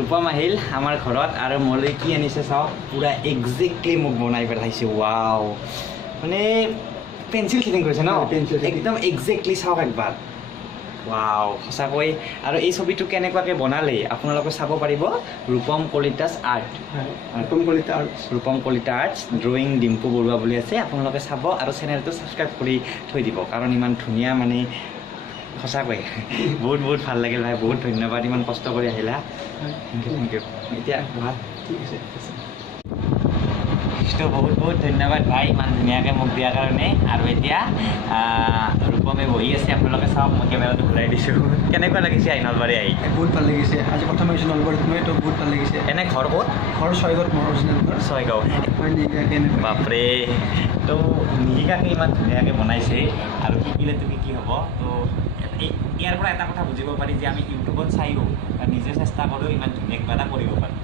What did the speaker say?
ৰূপম আহিল আমাৰ ঘৰত আৰু মোলৈ কি আনিছে চাওক পুৰা এক্সেক্টলি মোক বনাই পেলাইছে ৱাও মানে পেঞ্চিল শেডিং কৰিছে ন একদম এক্সেক্টলি চাওক একবাৰ ৱাও সঁচাকৈ আৰু এই ছবিটো কেনেকুৱাকৈ বনালে আপোনালোকে চাব পাৰিব ৰূপম কলিতাছ আৰ্ট ৰূপম কলিতা আৰ্টছ ড্ৰয়িং ডিম্পু বৰুৱা বুলি আছে আপোনালোকে চাব আৰু চেনেলটো ছাবস্ক্ৰাইব কৰি থৈ দিব কাৰণ ইমান ধুনীয়া মানে সঁচাকৈ বহুত বহুত ভাল লাগিল ভাই বহুত ধন্যবাদ ইমান কষ্ট কৰি আহিলা থেংক ইউ এতিয়া ভাল ঠিক আছে তো বহুত বহুত ধন্যবাদ ভাই ইমান ধুনীয়াকৈ মোক দিয়াৰ কাৰণে আৰু এতিয়া ৰূপমে বহি আছে আপোনালোকে চাওক মই কেমেৰাটো ঘূৰাই দিছোঁ কেনেকুৱা লাগিছে আহি নলবাৰী আহি বহুত ভাল লাগিছে আজি প্ৰথম আহিছোঁ নলবাৰীত মই তো বহুত ভাল লাগিছে এনে ঘৰ ক'ত ঘৰ ছয়গাঁৱত মোৰ অৰিজিনেল ঘৰ ছয়গাঁও মই নিগাকৈ এনেকুৱা বাপৰে তো নিগাকৈ ইমান ধুনীয়াকৈ বনাইছে আৰু শিকিলেতো কি হ'ব তো ইয়াৰ পৰা এটা কথা বুজিব পাৰি যে আমি ইউটিউবত চাইও বা নিজে চেষ্টা কৰিও ইমান ধুনীয়া কিবা এটা কৰিব পাৰোঁ